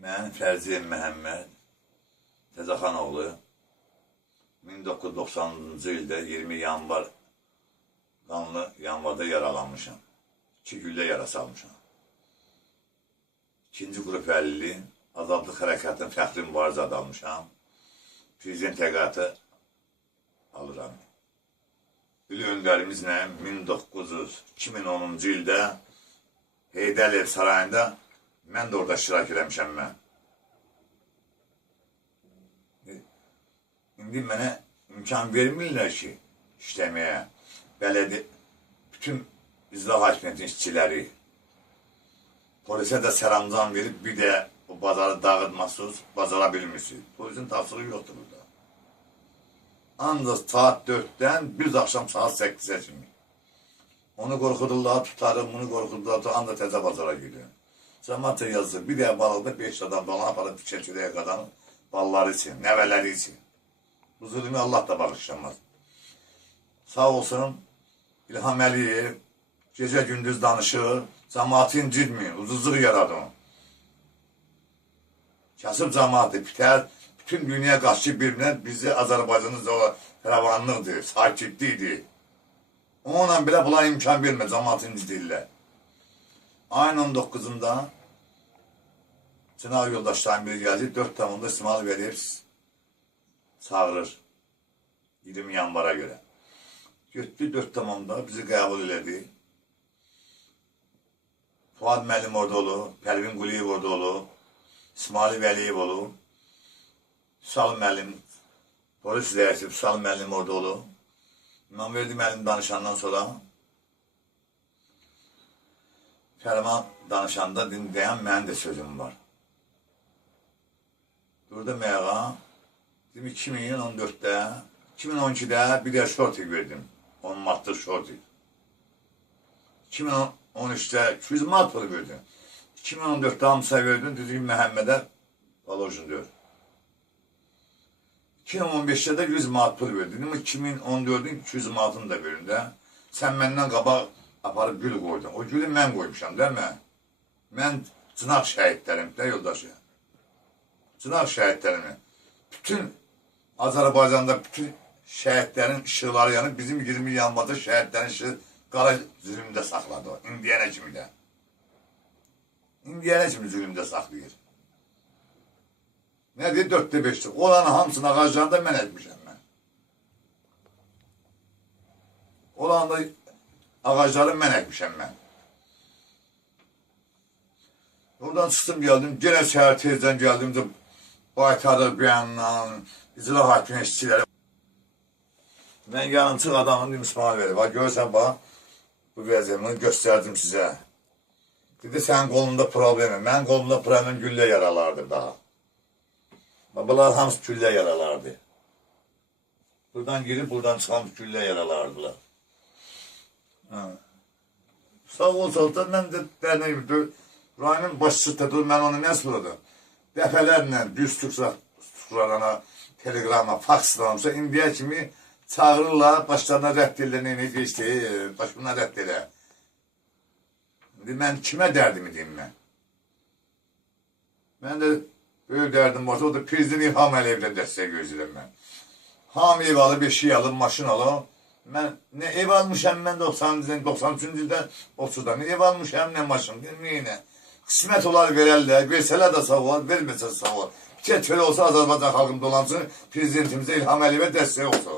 Mən Fərziyev Məhəmməd Təzəxanoğlu 1990-cı ildə 20 yanvar qanlı yanvarda yaralanmışam. 2 güllə yarası almışam. 2-ci qrup 50 Azadlıq Hərəkatının fəxri mübarizə adı almışam. Prezident təqaüdü alıram. İl öndərimizlə 2010-cu ildə Heydər Əliyev sarayında mən də orada iştirak eləmişəm mən. İndi mənə imkan vermirlər ki, işləməyə. Bələdiyyə, bütün icra hakimiyyətin işçiləri polisə də səramcan verib, bir də o bazarı dağıtmasız, bacara bilmirsiniz. Polisin tavsırığı yoxdur burada. Ancaq saat 4-dən bir axşam saat 8-ə kimi. Onu qorxudurlar, tutarım, bunu qorxudurlar, ancaq təzə bazara gidiyor. Cəmaat yazır, bir də balıqda 5 adam balığı aparıb çəkirəyə qadanın balları için, nəvələri için. Bu zulümü Allah da bağışlamaz. Sağ olsun, İlham Əliyev gecə gündüz danışır, cəmaatı incitmir, ucuzluq yaradır. Kasıb cəmaatı bitər, bütün dünya qaçı birbirine bizi Azərbaycanın fəravanlıqdır, sakitlikdir. Onunla belə bunlar imkan vermir, cəmaatı incidirlər. Ayın 19-unda Cənab yoldaşlarım biri gəldi, 4 tamamda İsmail Vəliyev çağırır 20 yanvara görə. Götdü 4 tamamda bizi qəbul elədi. Fuad müəllim orada olub, Pərvin Quliyev orada olub, İsmail Vəliyev olub, Üsal müəllim, polis rəisi Üsal müəllim orada olub. İmamverdi müəllim danışandan sonra Fərman danışanda dinləyən mənim də sözüm var. Burada məyağa 2014-də, 2012-də bir də şorti verdim. 10 manatlık şorti. 2013'te 200 manat pulu verdim. 2014'te hamısa verdim. Düzgün Məhəmmədə balojun diyor. 2015'te de 100 manat pul verdim. 2014'ün 200 manatını da verin de. Sen benden qabaq aparıb gül koydun. O gülü mən koymuşam değil mi? Mən Cınaq şəhidlərim de yoldaşı. Cınaq şəhidlərimi. Bütün Azərbaycanda bütün şəhidlərin ışıqları yanıb, bizim 20 yanvarda şəhidlərin ışığı qara zülümdə saxladı o. İndiyənə kimi də. İndiyənə kimi zülümdə saxlayır. Ne deyir? 4'te 5'te. Olanı hamısını ağaclarında mən etmişəm mən. Olanı da ağacları mən etmişəm mən. Oradan çıxdım geldim. Gene səhər tezdən geldim. Baytardır bir yandan. İcra hakimiyyət işçiləri. Ben yanımçıq adamın İsmail verib. Bak görürsən bak. Bu vəziyyətini göstərdim sizə. Dedi sənin qolunda problemi. Mənim qolumda problem güllə yaralardı daha. Bunlar hamısı güllə yaralardı. Buradan girip buradan çıxan güllə yaralardılar. Sağ olsa mən də dərnəyim. Rayonun başçısı dedi, mən onu nə suradım? Dəfələrlə düz tuturana, telegrama, fakslanmışsa indiyə kimi çağırırlar, başlarına rədd edirlər, nə geçdi, başına rədd edirlər. İndi mən kimə dərdimi deyim mən? Mən də böyük dərdim varsa, o da Prezident İlham Əliyevdə dəstək gözləyirəm mən. Hamı ev alıb, eşiyi alıb, maşın alıb. Mən nə ev almışam mən 93-cü ildə 30'dan ev almışam, nə maşın, nə. Qismət olar verərlər, versələr də sağ olar, verməsə sağ olar. Bir çölə olsa Azərbaycan xalqım dolansın, Prezidentimizə İlham Əliyevə dəstək olsa.